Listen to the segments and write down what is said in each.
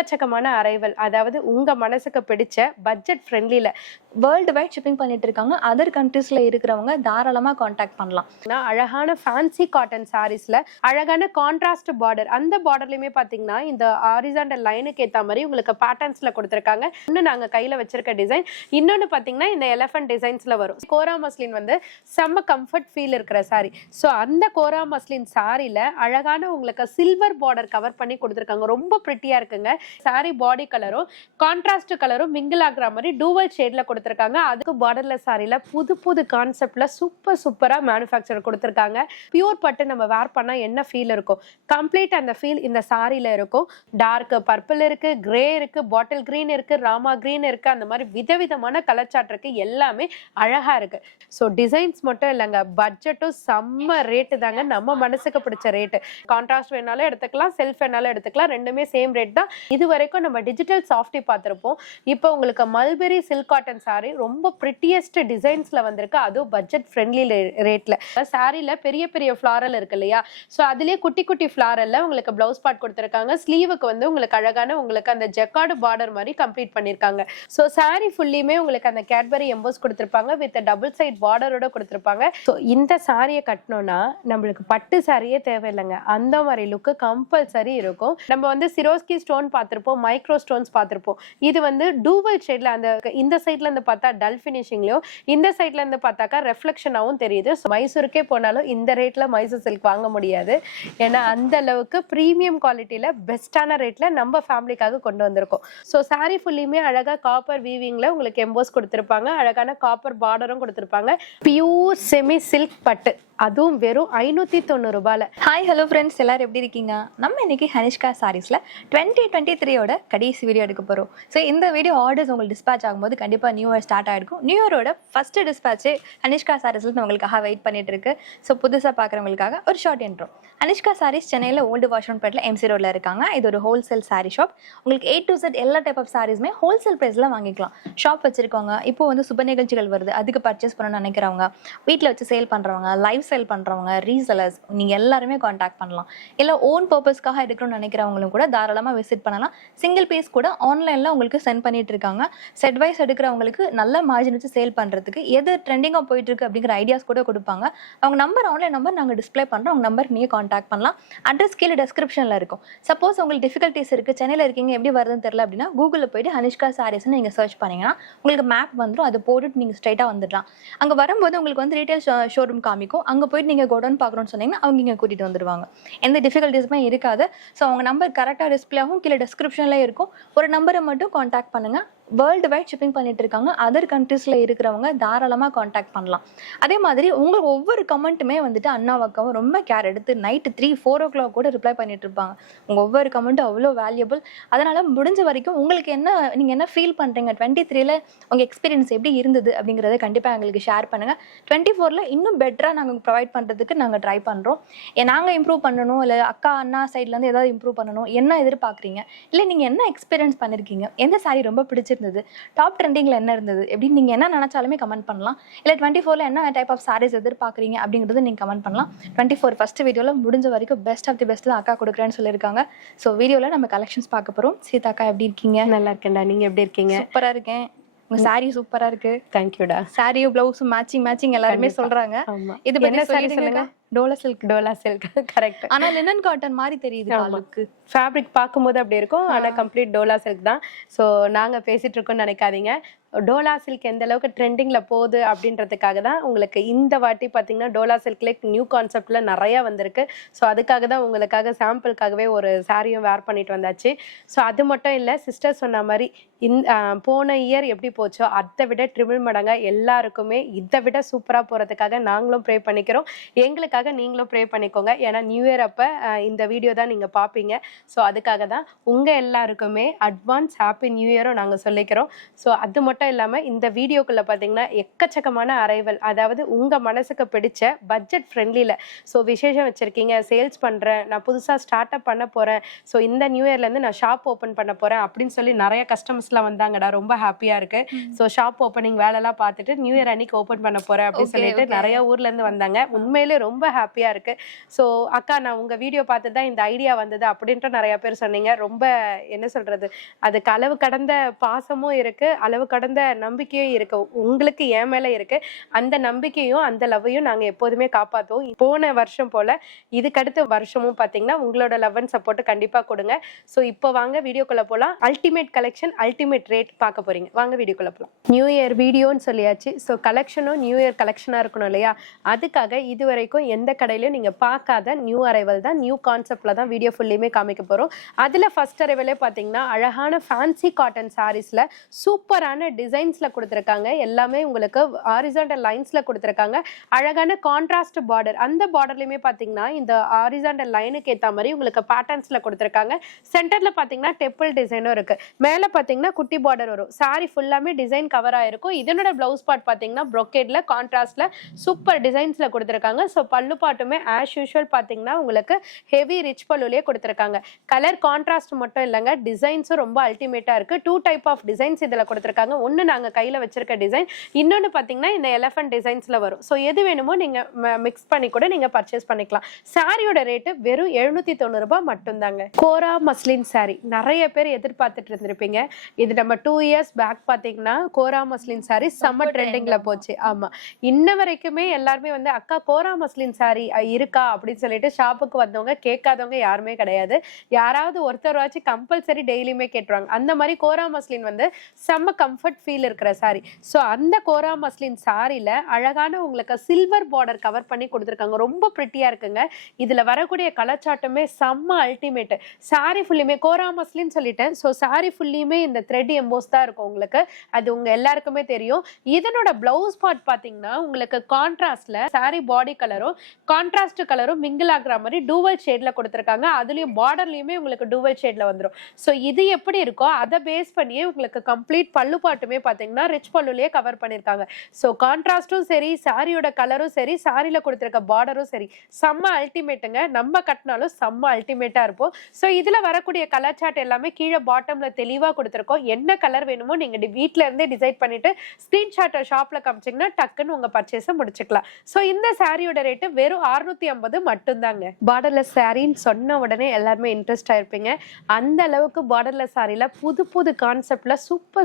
எக்கச்சக்கமான அரைவல், அதாவது உங்க மனசுக்கு பிடிச்ச பட்ஜெட் ஃப்ரெண்ட்லில வேர்ல்டு வைட் ஷிப்பிங் பண்ணிட்டு இருக்காங்க. அதர் கண்ட்ரீஸ்ல இருக்கிறவங்க தாராளமா காண்டாக்ட் பண்ணலாம். அழகான ஃபேன்சி காட்டன் சாரீஸ்ல அழகான கான்ட்ராஸ்ட் பார்டர், அந்த பார்டர்லயுமே பாத்தீங்கன்னா இந்த ஹாரிசான்டல் லைனுக்கு ஏத்த மாதிரி உங்களுக்கு பேட்டர்ன்ஸ்ல கொடுத்திருக்காங்க. இன்னும் நாங்க கையில வச்சிருக்க டிசைன், இன்னொன்னு பாத்தீங்கன்னா இந்த எலிஃபென்ட் டிசைன்ஸ்ல வரும். கோரா மஸ்லின் வந்து செம்ம கம்ஃபர்ட் ஃபீல் இருக்கிற சாரி. ஸோ அந்த கோரா மஸ்லின் சாரில அழகான உங்களுக்கு சில்வர் பார்டர் கவர் பண்ணி கொடுத்திருக்காங்க. ரொம்ப பிரிட்டியா இருக்குங்க. சாரி பாடி கலரும் கான்ட்ராஸ்ட் கலரும் மிங்கிள் ஆகுற மாதிரி டூவல் ஷேட்ல கொடுத்திருக்காங்க. அதுக்கு பார்டர்லெஸ் சாரில புது புது கான்செப்ட்ல சூப்பரா மேனுஃபேக்சர் கொடுத்திருக்காங்க. பியூர் பட்டு நம்ம வேர் பண்ணா என்ன ஃபீல் இருக்கும், கம்ப்ளீட் அந்த ஃபீல் இந்த சாரில இருக்கும். டார்க் பர்பிள் இருக்கு, கிரே இருக்கு, பாட்டில் கிரீன் இருக்கு, ராமா கிரீன் இருக்கு, அந்த மாதிரி விதவிதமான கலர் சார்ட் இருக்கு. எல்லாமே அழகா இருக்கு. ஸோ டிசைன்ஸ் மட்டும் இல்லைங்க, பட்ஜெட்டும் செம்ம ரேட்டு தாங்க. நம்ம மனசுக்கு பிடிச்ச ரேட்டு. கான்ட்ராஸ்ட் வேணாலும் எடுத்துக்கலாம், செல்ஃப் வேணாலும் எடுத்துக்கலாம், ரெண்டுமே சேம் ரேட் தான். இது வரைக்கும் நம்ம டிஜிட்டல் சாஃப்டி பார்த்திருப்போம். இப்போ உங்களுக்கு மல்பெரி சில்க் காட்டன் சாரி ரொம்ப பிரிட்டியஸ்ட் டிசைன்ஸ்ல வந்திருக்கு. அதுவும் பட்ஜெட் ஃப்ரெண்ட்லி ரேட்ல. சாரில பெரிய பெரிய ஃபிளாரல் இருக்கு இல்லையா, ஸோ அதுலயே குட்டி குட்டி ஃபிளாரல்ல உங்களுக்கு பிளவுஸ் பார்ட் கொடுத்திருக்காங்க. ஸ்லீவுக்கு வந்து உங்களுக்கு அழகான உங்களுக்கு அந்த ஜெக்கார்டு பார்டர் மாதிரி கம்ப்ளீட் பண்ணிருக்காங்க. ஸோ சாரி ஃபுல்லியுமே உங்களுக்கு அந்த கேட்பரி எம்போஸ் கொடுத்திருப்பாங்க வித் டபுள் சைட் பார்டரோட கொடுத்திருப்பாங்க. ஸோ இந்த சாரியை கட்டணும்னா நம்மளுக்கு பட்டு சாரியே தேவையில்லைங்க, அந்த மாதிரி லுக்கு கம்பல்சரி இருக்கும். நம்ம வந்து சிரோஸ்கி ஸ்டோன் பார்த்திருப்போம், மைக்ரோ ஸ்டோன்ஸ் பார்த்திருப்போம். இது வந்து டூவல் ஷேட்ல அந்த இந்த சைட்ல இருந்து பார்த்தா டல் ஃபினிஷிங்லயும், இந்த சைட்ல இருந்து பார்த்தாக்கா ரெஃப்ளெக்ஷனாவும் தெரியுது. மைசூருக்கே போனாலும் இந்த ரேட்ல மைசூர் சில்க் வாங்க முடியாது. ஏன்னா அந்த அளவுக்கு பிரீமியம் குவாலிட்டியில பெஸ்டான ரேட்ல நம்ம ஃபேமிலிக்காக கொண்டு வந்திருக்கோம். ஸோ சாரி ஃபுல்லியுமே அழகா காப்பர் வீவிங்ல உங்களுக்கு எம்போஸ் கொடுத்திருப்பாங்க. அழகான காப்பர் பார்டரும் கொடுத்திருப்பாங்க. பியூர் செமி சில்க் பட்டு, அதுவும் வெறும் 590 ரூபாயில. ஹாய் ஹலோ ஃப்ரெண்ட்ஸ், எல்லாரும் எப்படி இருக்கீங்க? நம்ம இன்னைக்கு ஹனிஷ்கா சாரீஸ்ல 2023 கடைசி வீடியோ எடுக்க போறோம். ஸோ இந்த வீடியோ ஆர்டர்ஸ் உங்களுக்கு டிஸ்பேச் ஆகும்போது கண்டிப்பா நியூ இயர் ஸ்டார்ட் ஆயிருக்கும். நியூ இயரோட ஃபர்ஸ்ட் டிஸ்பேச்சே ஹனிஷ்கா சாரீஸ்ல உங்களுக்காக வெயிட் பண்ணிட்டு இருக்கு. ஸோ புதுசாக பார்க்குறவங்களுக்காக ஒரு ஷார்ட் இன்ட்ரோ. ஹனிஷ்கா சாரீஸ் சென்னையில் ஓல்டு வாஷ்ரூம்பேட்டில் எம்சி ரோட்ல இருக்காங்க. இது ஒரு ஹோல்சேல் சாரீ ஷாப். உங்களுக்கு A to Z எல்லா டைப் ஆஃப் சாரீஸுமே ஹோல்சேல் ப்ரைஸ்ல வாங்கிக்கலாம். ஷாப் வச்சிருக்கவங்க, இப்போ வந்து சுப நிகழ்ச்சிகள் வருது, அதுக்கு பர்ச்சேஸ் பண்ணணும்னு நினைக்கிறவங்க, வீட்டில் வச்சு சேல் பண்றவங்க, லைவ் சேல் பண்றவங்க, ரீசெலர்ஸ், நீங்க எல்லாருமே காண்டாக்ட் பண்ணலாம். இல்லை ஓன் பர்பஸ்க்காக எடுக்கணும்னு நினைக்கிறவங்களும் கூட தாராளமாக விசிட் பண்ணலாம். சிங்கிள் பீஸ் கூட ஆன்லைன்ல உங்களுக்கு சென்ட் பண்ணிட்டு இருக்காங்க. செட் வைஸ் எடுக்கிறவங்களுக்கு நல்ல மார்ஜின் வச்சு சேல் பண்றதுக்கு எது ட்ரெண்டிங்காக போயிட்டு இருக்கு அப்படிங்கிற ஐடியாஸ் கூட கொடுப்பாங்க. அவங்க நம்பர், ஆன்லைன் நம்பர் நாங்கள் டிஸ்பிளே பண்றோம். அவங்க நம்பர் நீங்க காண்டாக்ட் பண்ணலாம். அட்ரஸ் கீழே டெஸ்கிரிப்ஷன்ல இருக்கும். சப்போஸ் உங்களுக்கு டிஃபிகல்ட்டிஸ் இருக்கு, சென்னையில் இருக்கீங்க, எப்படி வருதுன்னு தெரியல அப்படின்னா கூகுளில் போயிட்டு ஹனிஷ்கா சாரீஸ்ன்னு நீங்க சர்ச் பண்ணீங்கன்னா உங்களுக்கு மேப் வந்துடும். அதை போட்டுட்டு நீங்க ஸ்ட்ரைட்டா வந்துடலாம். அங்க வரும்போது உங்களுக்கு வந்து ரீட்டைல் ஷோரூம் காமிக்கும். அங்க போயிட்டு நீங்க கோடவுன் பார்க்கணும்னு சொன்னீங்கன்னா அவங்க இங்கே கூட்டிட்டு வந்துடுவாங்க. எந்த டிஃபிகல்ட்டிஸுமே இருக்காது. ஸோ அவங்க நம்பர் கரெக்டாக டிஸ்பிளே ஆகும், கீழே டிஸ்கிரிப்ஷன்ல இருக்கும். ஒரு நம்பரை மட்டும் காண்டாக்ட் பண்ணுங்க. வேர்ல்டு வைட் ஷிப்பிங் பண்ணிட்டு இருக்காங்க. அதர் கண்ட்ரீஸ்ல இருக்கிறவங்க தாராளமா காண்டாக்ட் பண்ணலாம். அதே மாதிரி உங்களுக்கு ஒவ்வொரு கமெண்ட்டுமே வந்துட்டு அண்ணாவாக்கவும் ரொம்ப கேர் எடுத்து நைட்டு 3-4 o'clock கூட ரிப்ளை பண்ணிட்டு இருப்பாங்க. உங்க ஒவ்வொரு கமெண்ட்டும் அவ்வளோ வேல்யூபிள். அதனால முடிஞ்ச வரைக்கும் உங்களுக்கு நீங்க என்ன ஃபீல் பண்றீங்க, 23ல உங்க எக்ஸ்பீரியன்ஸ் எப்படி இருந்தது அப்படிங்கறத கண்டிப்பா எங்களுக்கு ஷேர் பண்ணுங்க. 24ல இன்னும் பெட்டரா நாங்க ப்ரொவைட் பண்றதுக்கு நாங்க ட்ரை பண்றோம். நாங்க இம்ப்ரூவ் பண்ணணும், இல்லை அக்கா அண்ணா சைட்ல இருந்து ஏதாவது இம்ப்ரூவ் பண்ணணும், என்ன எதிர்பார்க்குறீங்க, இல்லை நீங்க என்ன எக்ஸ்பீரியன்ஸ் பண்ணிருக்கீங்க, எந்த சாரி ரொம்ப பிடிச்சிருந்தது, டாப் ட்ரெண்டிங்ல என்ன இருந்தது, எப்படி நீங்க என்ன நினைச்சாலுமே கமெண்ட் பண்ணலாம். இல்ல 24ல என்ன டைப் ஆஃப் சாரீஸ் எதிர்பார்க்குறீங்க அப்படிங்கறது நீங்க கமெண்ட் பண்ணலாம். 24 ஃபர்ஸ்ட் வீடியோல முடிஞ்ச வரைக்கும் பெஸ்ட் ஆஃப் தி பெஸ்ட் தான் அக்கா கொடுக்குறேன்னு சொல்லியிருக்காங்க. ஸோ வீடியோல நம்ம கலெக்ஷன்ஸ் பார்க்க போறோம். சீதா அக்கா எப்படி இருக்கீங்க? நல்லா இருக்கேன்டா, நீங்க எப்படி இருக்கீங்க? சூப்பரா இருக்கேன். உங்க சாரி சூப்பரா இருக்கு. தேங்க்யூடா. சாரியும் பிளவுஸும் மேட்சிங் எல்லாருமே சொல்றாங்க. இது பத்தி சொல்லுங்க. Dola silk correct. ஆனா லினன் காட்டன் மாதிரி தெரியுது. லுக்கு ஃபேப்ரிக் பார்க்கும்போது அப்படி இருக்கும், ஆனா கம்ப்ளீட் டோலா சில்க் தான். ஸோ நாங்க பேசிட்டு இருக்கோம்னு நினைக்காதீங்க. டோலா சில்க் எந்த அளவுக்கு ட்ரெண்டிங்ல போகுது அப்படின்றதுக்காக தான் உங்களுக்கு இந்த வாட்டி பார்த்தீங்கன்னா டோலா சில்க்ல நியூ கான்செப்ட்ல நிறைய வந்திருக்கு. ஸோ அதுக்காக தான் உங்களுக்காக சாம்பிளுக்காகவே ஒரு சாரியும் வேர் பண்ணிட்டு வந்தாச்சு. ஸோ அது மட்டும் இல்லை, சிஸ்டர் சொன்ன மாதிரி போன இயர் எப்படி போச்சோ அதை விட ட்ரிபிள் மடங்கா எல்லாருக்குமே இதை விட சூப்பரா போறதுக்காக நாங்களும் ப்ரே பண்ணிக்கிறோம். எங்களுக்காக நீங்களும் ப்ரே பண்ணிக்கோங்க. ஏன்னா நியூ இயர் அப்ப இந்த வீடியோ தான் நீங்க பாப்பீங்க. ஸோ அதுக்காக தான் உங்க எல்லாருக்குமே அட்வான்ஸ் ஹாப்பி நியூ இயரும் நாங்க சொல்லிக்கிறோம். ஸோ அது மட்டும் இல்லாம இந்த வீடியோக்குள்ள பாத்தீங்கன்னா எக்கச்சக்கமான அரைவல், அதாவது உங்க மனசுக்கு பிடிச்ச பட்ஜெட் ஃப்ரெண்ட்லில. ஸோ விசேஷம் வச்சிருக்கீங்க, சேல்ஸ் பண்றேன், நான் புதுசா ஸ்டார்ட் அப் பண்ண போறேன், ஸோ இந்த நியூ இயர்ல இருந்து நான் ஷாப் ஓபன் பண்ண போறேன் அப்படின்னு சொல்லி நிறைய கஸ்டமர்ஸ் கஸ்டமர்ஸ்லாம் வந்தாங்கடா, ரொம்ப ஹாப்பியா இருக்கு. ஸோ ஷாப் ஓப்பனிங் வேலைலாம் பார்த்துட்டு நியூ இயர் அன்னைக்கு ஓப்பன் பண்ண போறேன் அப்படின்னு சொல்லிட்டு நிறைய ஊர்ல இருந்து வந்தாங்க. உண்மையிலே ரொம்ப ஹாப்பியா இருக்கு. ஸோ அக்கா, நான் உங்க வீடியோ பார்த்து தான் இந்த ஐடியா வந்தது அப்படின்ட்டு நிறைய பேர் சொன்னீங்க. ரொம்ப என்ன சொல்றது, அதுக்கு அளவு கடந்த பாசமும் இருக்கு, அளவு கடந்த நம்பிக்கையும் இருக்கு. உங்களுக்கு என் மேல இருக்கு. அந்த நம்பிக்கையும் அந்த லவ்வையும் நாங்க எப்போதுமே காப்பாத்துவோம். போன வருஷம் போல இதுக்கடுத்த வருஷமும் பாத்தீங்கன்னா உங்களோட லவ் அண்ட் சப்போர்ட் கண்டிப்பா கொடுங்க. ஸோ இப்போ வாங்க வீடியோக்குள்ள போலாம். அல்டிமேட் கலெக்ஷன், அல்டிமேட் ரேட் பார்க்க போறீங்க. வாங்க வீடியோக்குள்ள போலாம். நியூ இயர் வீடியோன்னு சொல்லியாச்சு. ஸோ கலெக்ஷனும் நியூ இயர் கலெக்ஷனா இருக்கணும் இல்லையா? அதுக்காக இது வரைக்கும் எந்த கடையிலையும் நீங்க பார்க்காத நியூ அரைவல் தான், நியூ கான்செப்ட்ல தான் வீடியோ ஃபுல்லையுமே காமிக்க போறோம். அதுல ஃபர்ஸ்ட் அரைவலே பாத்தீங்கன்னா அழகான ஃபேன்சி காட்டன் சாரீஸ்ல சூப்பரான டிசைன்ஸ்ல கொடுத்துருக்காங்க. எல்லாமே உங்களுக்கு ஹாரிசான்டல் லைன்ஸ்ல கொடுத்துருக்காங்க. அழகான கான்ட்ராஸ்ட் பார்டர், அந்த பார்டர்லயுமே பாத்தீங்கன்னா இந்த ஹாரிசான்டல் லைனுக்கு ஏத்த மாதிரி உங்களுக்கு பேட்டர்ன்ஸ்ல கொடுத்துருக்காங்க. சென்டர்ல பாத்தீங்கன்னா டெம்பிள் டிசைனும் இருக்கு. மேல பாத்தீங்கன்னா குட்டி பார்டர் வரும். சாரி ஃபுல்லாமே டிசைன் கவர் ஆயிருக்கும். இதனோட பிளவுஸ் பார்ட் பாத்தீங்கன்னா ப்ரொக்கேட்ல கான்ட்ராஸ்ட்ல சூப்பர் டிசைன்ஸ்ல கொடுத்துருக்காங்க. ஸோ பல்லு பாட்டுமே ஆஸ் யூஷுவல் பாத்தீங்கன்னா உங்களுக்கு ஹெவி ரிச் பல்லுலயே கொடுத்துருக்காங்க. கலர் கான்ட்ராஸ்ட் மட்டும் இல்லைங்க, டிசைன்ஸும் ரொம்ப அல்டிமேட்டா இருக்கு. 2 டைப் ஆஃப் டிசைன்ஸ் இதுல கொடுத்துருக்காங்க. ஒன்னு நாங்க கையில வச்சிருக்க டிசைன், இன்னொன்னு பாத்தீங்கன்னா இந்த எலிஃபென்ட் டிசைன்ஸ்ல வரும். ஸோ எது வேணுமோ நீங்க மிக்ஸ் பண்ணி கூட நீங்க பர்ச்சேஸ் பண்ணிக்கலாம். சாரியோட ரேட்டு வெறும் 790 ரூபாய் மட்டும்தாங்க. கோரா மஸ்லின் சாரி நிறைய பேர் எதிர்பார்த்துட்டு இருந்திருப்பீங்க. இது நம்ம 2 இயர்ஸ் பேக் பாத்தீங்கன்னா கோரா மஸ்லின் சாரி செம்ம ட்ரெண்டிங்ல போச்சு. ஆமா, இன்ன வரைக்குமே எல்லாருமே வந்து அக்கா கோரா மஸ்லின் சாரி இருக்கா அப்படின்னு சொல்லிட்டு ஷாப்புக்கு வந்தவங்க கேட்காதவங்க யாருமே கிடையாது. யாராவது ஒருத்தராச்சும் கம்பல்சரி டெய்லியுமே கேட்டுருவாங்க. அந்த மாதிரி கோரா மஸ்லின் வந்து செம்ம கம்ஃபர்ட் ஃபீல் இருக்கிற சாரி. ஸோ அந்த கோரா மஸ்லின் சாரியில அழகான உங்களுக்கு சில்வர் பார்டர் கவர் பண்ணி கொடுத்துருக்காங்க. ரொம்ப பிரிட்டியா இருக்குங்க. இதுல வரக்கூடிய கலச்சாட்டமே செம்ம அல்டிமேட். சாரி ஃபுல்லுமே கோரா மஸ்லின்னு சொல்லிட்டேன். ஸோ சாரி ஃபுல்லியுமே இந்த த்ரெட் எம்போஸ் தான் இருக்கும் உங்களுக்கு. அது உங்க எல்லாருக்குமே தெரியும். இதனோட பிளவுஸ் பார்ட் பாத்தீங்கன்னா உங்களுக்கு கான்ட்ராஸ்ட்ல சாரி பாடி கலரும் கான்ட்ராஸ்ட் கலரும் மிங்கிள் ஆகுற மாதிரி டூவல் ஷேட்ல கொடுத்துருக்காங்க. அதுலயும் பார்டர்லயுமே உங்களுக்கு டூவல் ஷேட்ல வந்துடும். ஸோ இது எப்படி இருக்கோ அதை பேஸ் பண்ணியே உங்களுக்கு கம்ப்ளீட் பல்லு பாட்டுமே பாத்தீங்கன்னா ரிச் பல்லுலயே கவர் பண்ணிருக்காங்க. ஸோ கான்ட்ராஸ்டும் சரி, சாரியோட கலரும் சரி, சாரியில கொடுத்துருக்க பார்டரும் சரி, செம்ம அல்டிமேட்டுங்க. நம்ம கட்டினாலும் செம்ம அல்டிமேட்டா இருப்போம். ஸோ இதுல வரக்கூடிய கலர் சார்ட் எல்லாமே கீழே பாட்டம்ல தெளிவா கொடுத்துருக்கோம். என்ன கலர் வேணுமோ நீங்க வீட்ல இருந்தே டிசைட் பண்ணிட்டு ஸ்கிரீன்ஷாட்டை ஷாப்ல காமிச்சிங்கன்னா டக்குன்னு உங்க பர்ச்சேஸை முடிச்சுக்கலாம். ஸோ இந்த சாரியோட ரேட்டு வெறும் 650 மட்டும்தாங்க. பார்டர்லெஸ் சாரின்னு சொன்ன உடனே எல்லாருமே இன்ட்ரெஸ்ட் ஆயிருப்பீங்க. அந்த அளவுக்கு பார்டர்லெஸ் சாரியில புது புது கான்செப்ட்ல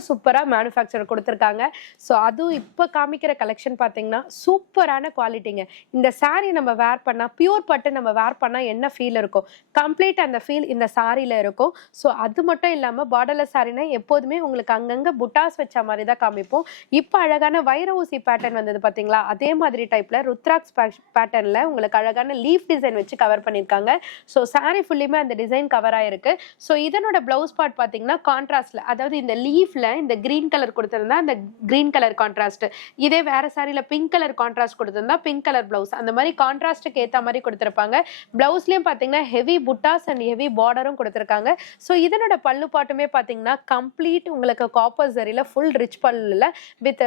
சூப்பரா மேனுஃபேக்சர் கொடுத்துருக்காங்க. ஸோ அதுவும் இப்போ காமிக்கிற கலெக்ஷன் பார்த்தீங்கன்னா சூப்பரான குவாலிட்டிங்க. இந்த சாரி நம்ம வேர் பண்ணா, பியூர் பட்டு நம்ம வேர் பண்ணா என்ன ஃபீல் இருக்கும், கம்ப்ளீட் அந்த ஃபீல் இந்த சாரியில இருக்கும். ஸோ அது மட்டும் இல்லாமல் பார்டர்லெஸ் சாரினா எப்போதுமே உங்களுக்கு அங்கங்கே புட்டாஸ் வச்ச மாதிரி தான் காமிப்போம். இப்போ அழகான வைர ஊசி பேட்டர்ன் வந்தது பார்த்தீங்களா, அதே மாதிரி டைப்ல ருத்ராக்ஸ் பேட்டர்ன்ல உங்களுக்கு அழகான லீஃப் டிசைன் வச்சு கவர் பண்ணியிருக்காங்க. ஸோ சாரி ஃபுல்லுமே அந்த டிசைன் கவர் ஆயிருக்கு. ஸோ இதனோட பிளவுஸ் பார்ட் பார்த்தீங்கன்னா கான்ட்ராஸ்ட்ல, அதாவது இந்த லீஃப்ல இந்த கிரீன் கலர் கொடுத்திருந்தா அந்த கிரீன் கலர் கான்ட்ராஸ்ட், இதே வேற சாரியில பிங்க் கலர் கான்ட்ராஸ்ட் கொடுத்திருந்தா பிங்க் கலர் பிளவுஸ், அந்த மாதிரி கான்ட்ராஸ்ட்டுக்கு ஏற்ற மாதிரி கொடுத்துருப்பாங்க. பிளவுஸ்லயும் பார்த்தீங்கன்னா ஹெவி புட்டாஸ் அண்ட் ஹெவி பார்டரும் கொடுத்துருக்காங்க. ஸோ இதனோட பல்லு பாட்டுமே பார்த்தீங்கன்னா கம்ப்ளீட் உங்களுக்கு காப்பர் ஜரியில ஃபுல் ரிச் பல்லுல வித்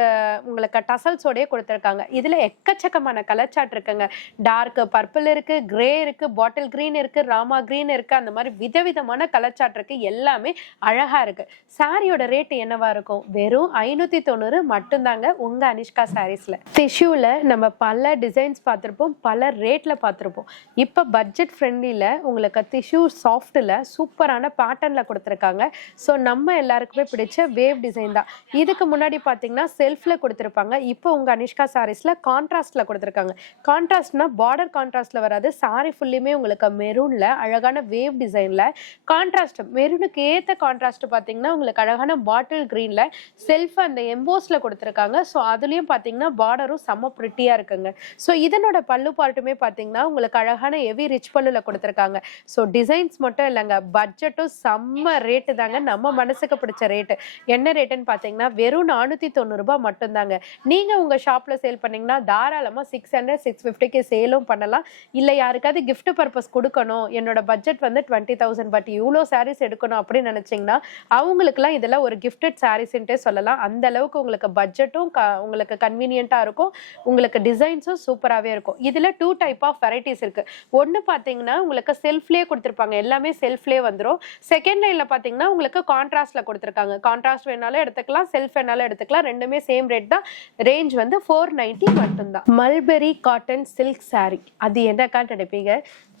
உங்களுக்கு டசல்ஸோடய கொடுத்துருக்காங்க. இதுல எக்கச்சக்கமான கலர் சார்ட் இருக்குங்க. டார்க் பர்பிள் இருக்கு, கிரே இருக்கு, பாட்டில் கிரீன் இருக்கு, ராமா கிரீன் இருக்கு, அந்த மாதிரி விதவிதமான கலர் சார்ட் இருக்கு. எல்லாமே அழகா இருக்கு. சாரியோட ரேட் என்னவா இருக்கும்? வெறும் 590 மட்டும்தாங்க உங்க அனிஷ்கா சாரீஸ்ல. டிஷ்யூல நம்ம பல டிசைன்ஸ் பார்த்திருப்போம், பல ரேட்ல பார்த்திருப்போம். இப்ப பட்ஜெட் ஃப்ரெண்ட்லில உங்களுக்கு டிஷ்யூ சாஃப்ட்ல சூப்பரான பேட்டர்ன்ல கொடுத்துருக்காங்க. ஸோ நம்ம எல்லாருக்குமே பிடிச்ச வேவ் டிசைன் தான். இதுக்கு முன்னாடி பார்த்தீங்கன்னா செல்ஃப்ல கொடுத்துருப்பாங்க. இப்போ உங்க அனிஷ்கா சாரீஸ்ல கான்ட்ராஸ்ட்ல கொடுத்துருக்காங்க. கான்ட்ராஸ்ட்னா பார்டர் கான்ட்ராஸ்ட்ல வராது, சாரி ஃபுல்லுமே உங்களுக்கு மெரூன்ல அழகான வேவ் டிசைன்ல கான்ட்ராஸ்ட், மெரூனுக்கு ஏற்ற கான்ட்ராஸ்ட் பார்த்தீங்கன்னா உங்களுக்கு அழகான பாட்டில் கிரீன்ல செல்ஃப் அந்த எம்போஸ்ல கொடுத்துருக்காங்க. ஸோ அதுலயும் பார்த்தீங்கன்னா பார்டரும் செம்ம பிரிட்டியா இருக்குங்க. ஸோ இதனோட பல்லு பார்ட்டுமே பார்த்தீங்கன்னா உங்களுக்கு அழகான ஹெவி ரிச் பல்லுல கொடுத்துருக்காங்க. ஸோ டிசைன்ஸ் மட்டும் இல்லைங்க, பட்ஜெட்டும் செம்ம ரேட்டு தாங்க. நம்ம மனசுக்கு பிடிச்ச ரேட்டு என்ன ரேட்டுன்னு பார்த்தீங்கன்னா வெறும் 490 ரூபாய் மட்டும்தாங்க. நீங்க உங்க ஷாப்ல சேல் பண்ணீங்கன்னா தாராளமா 600 650க்கு சேலும் பண்ணலாம். இல்லை யாருக்காவது கிஃப்ட் பர்பஸ் கொடுக்கணும், என்னோட பட்ஜெட் வந்து 20,000 பட் இவ்வளோ சாரீஸ் எடுக்கணும் அப்படின்னு நினைச்சீங்கன்னா அவங்களுக்குலாம் இதெல்லாம் ஒரு கிஃப்டட் சாரீஸ்ன்ட்டே சொல்லலாம். அந்த அளவுக்கு உங்களுக்கு பட்ஜெட்டும் உங்களுக்கு கன்வீனியன்ட்டா இருக்கும், உங்களுக்கு டிசைன்ஸும் சூப்பராகவே இருக்கும். இதுல 2 டைப் ஆஃப் வெரைட்டிஸ் இருக்கு. ஒன்று பார்த்தீங்கன்னா உங்களுக்கு செல்ஃப்லேயே கொடுத்துருப்பாங்க, எல்லாமே செல்ஃப்லேயே வந்துடும். செகண்ட் லைன்ல பார்த்தீங்கன்னா உங்களுக்கு கான்ட்ராஸ்ட்ல கொடுத்துருக்காங்க. கான்ட்ராஸ்ட் வேணாலும் எடுத்துக்கலாம், செல்ஃப் வேணாலும் எடுத்துக்கலாம். ரெண்டுமே சேம் ரேட் தான். ரேஞ்ச் வந்து 490 மட்டும்தான். மல்பெரி காட்டன் சில்க் saree அது என்னக்கான்னு நினைப்பீங்க.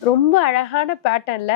ரொம்ப அழகான பேட்டர்ன்ல,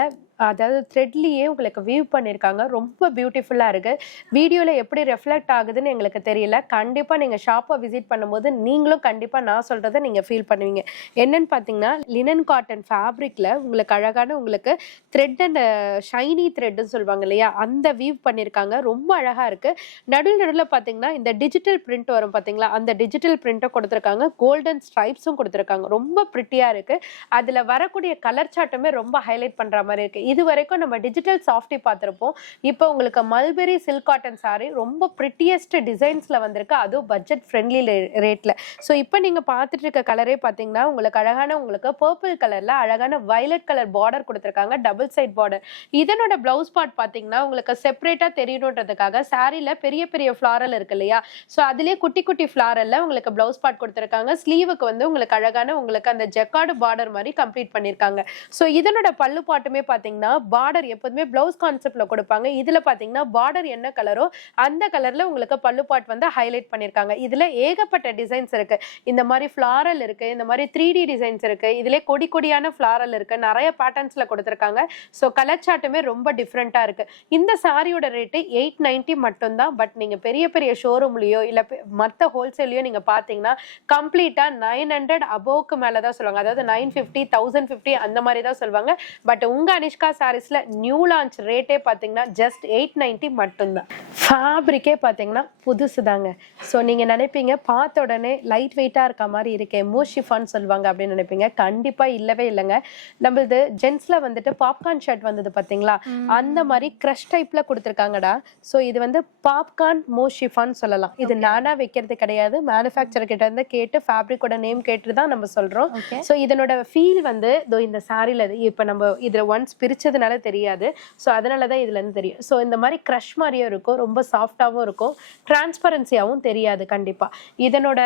அதாவது த்ரெட்லயே உங்களுக்கு வீவ் பண்ணியிருக்காங்க. ரொம்ப பியூட்டிஃபுல்லா இருக்கு. வீடியோல எப்படி ரெஃப்ளெக்ட் ஆகுதுன்னு எங்களுக்கு தெரியல. கண்டிப்பா நீங்க ஷாப்பை விசிட் பண்ணும்போது நீங்களும் கண்டிப்பா நான் சொல்றதை நீங்க ஃபீல் பண்ணுவீங்க. என்னன்னு பாத்தீங்கன்னா லினன் காட்டன் ஃபேப்ரிக்ல உங்களுக்கு அழகான உங்களுக்கு த்ரெட் அண்ட் ஷைனி த்ரெட்னு சொல்லுவாங்க இல்லையா, அந்த வீவ் பண்ணியிருக்காங்க. ரொம்ப அழகா இருக்கு. நடுவில் பாத்தீங்கன்னா இந்த டிஜிட்டல் பிரிண்ட் வரும் பாத்தீங்களா, அந்த டிஜிட்டல் பிரிண்ட்டை கொடுத்துருக்காங்க. கோல்டன் ஸ்ட்ரைப்ஸும் கொடுத்துருக்காங்க. ரொம்ப பிரிட்டியா இருக்கு. அதுல வரக்கூடிய கலர் சார்ட்டுமே ரொம்ப ஹைலைட் பண்ற மாதிரி இருக்கு. இது வரைக்கும் நம்ம டிஜிட்டல் சாஃப்டி பார்த்திருப்போம். இப்போ உங்களுக்கு மல்பெரி சில்க் காட்டன் saree ரொம்ப பிரிட்டியஸ்ட் டிசைன்ஸ்ல வந்திருக்கு. அதுவும் பட்ஜெட் ஃப்ரெண்ட்லி ரேட்ல. ஸோ இப்போ நீங்க பார்த்துட்டு இருக்க கலரே பாத்தீங்கன்னா உங்களுக்கு அழகான உங்களுக்கு பர்பிள் கலர்ல அழகான வயலட் கலர் பார்டர் கொடுத்துருக்காங்க. Double side border. இதனோட பிளவுஸ் பார்ட் பாத்தீங்கன்னா உங்களுக்கு செப்பரேட்டா தெரியணுன்றதுக்காக சாரில பெரிய பெரிய ஃபிளாரல் இருக்கு இல்லையா, ஸோ அதுலயே குட்டி குட்டி ஃபிளாரல்ல உங்களுக்கு பிளவுஸ் பார்ட் கொடுத்துருக்காங்க. ஸ்லீவுக்கு வந்து உங்களுக்கு அழகான உங்களுக்கு அந்த ஜெக்கார்டு பார்டர் மாதிரி கம்ப்ளீட் பண்ணிருக்காங்க. ஸோ இதனோட பல்லு பாட்டுமே பாத்தீங்கன்னா பார்டர் எப்போதுமே பிளவுஸ் கான்செப்ட்ல கொடுப்பாங்க. இதுல பாத்தீங்கன்னா பார்டர் என்ன கலரோ அந்த கலர்ல உங்களுக்கு பல்லு பாட் வந்து ஹைலைட் பண்ணிருக்காங்க. இதுல ஏகப்பட்ட டிசைன்ஸ் இருக்கு. இந்த மாதிரி ஃபிளாரல் இருக்கு, இந்த மாதிரி 3D டிசைன்ஸ் இருக்கு, இதுல கொடி கொடியான ஃபிளாரல் இருக்கு, நிறைய பேட்டர்ன்ஸ்ல கொடுத்துருக்காங்க. ஸோ கலர் சார்ட்டுமே ரொம்ப டிஃப்ரெண்டா இருக்கு. இந்த சாரியோட ரேட்டு 890 மட்டும்தான். பட் நீங்க பெரிய பெரிய ஷோரூம்லயோ இல்ல மற்ற ஹோல்சேல்லையோ நீங்க பாத்தீங்கன்னா கம்ப்ளீட்டா 900 அபோவ்க்கு மேலதான் சொல்லுவாங்க. அதாவது 950 1050 அந்த மாதிரி தான் சொல்லுவாங்க. பட் உங்க அனிஷ்கா சாரீஸ்ல நியூ லான்ச் ரேட்டே பாத்தீங்கன்னா ஜஸ்ட் 890 மட்டும்தான். ஃபேப்ரிக்கே பாத்தீங்கன்னா புதுசு தாங்க. ஸோ நீங்க நினைப்பீங்க பார்த்த உடனே லைட் வெயிட்டா இருக்க மாதிரி இருக்கே, மூஷிஃபான்னு சொல்லுவாங்க அப்படின்னு நினைப்பீங்க. கண்டிப்பா இல்லவே இல்லைங்க. நம்மளது ஜென்ஸ்ல வந்துட்டு பாப்கார்ன் ஷர்ட் வந்தது பாத்தீங்களா, அந்த மாதிரி கிரஷ் டைப்ல கொடுத்துருக்காங்கடா. ஸோ இது வந்து பாப்கார்ன் மூஷிஃபான்னு சொல்லலாம். இது நானா வைக்கிறது கிடையாது, மேனுஃபேக்சர் கிட்ட இருந்து கேட்டு ஃபேப்ரிக்கோட நேம் கேட்டு தான் நம்ம சொல்றோம். ஸோ இதனோட ஃபீல் வந்து இந்த சாரில இப்ப நம்ம இதுல ஒன்ஸ் பிரிச்சதுனால தெரியாது. ஸோ அதனாலதான் இதுல இருந்து தெரியும். ஸோ இந்த மாதிரி கிரஷ் மாதிரியும் இருக்கும், ரொம்ப சாஃப்டாவும் இருக்கும், டிரான்ஸ்பரன்சியாவும் தெரியாது. கண்டிப்பா இதனோட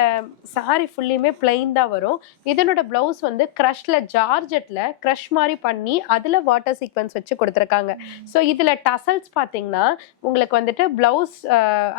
சாரி ஃபுல்லியுமே பிளைன் தான் வரும். இதனோட பிளவுஸ் வந்து கிரஷ்ல ஜார்ஜெட்ல கிரஷ் மாதிரி பண்ணி அதுல வாட்டர் சீக்வன்ஸ் வச்சு கொடுத்துருக்காங்க. ஸோ இதுல டசல்ஸ் பாத்தீங்கன்னா உங்களுக்கு வந்துட்டு பிளவுஸ்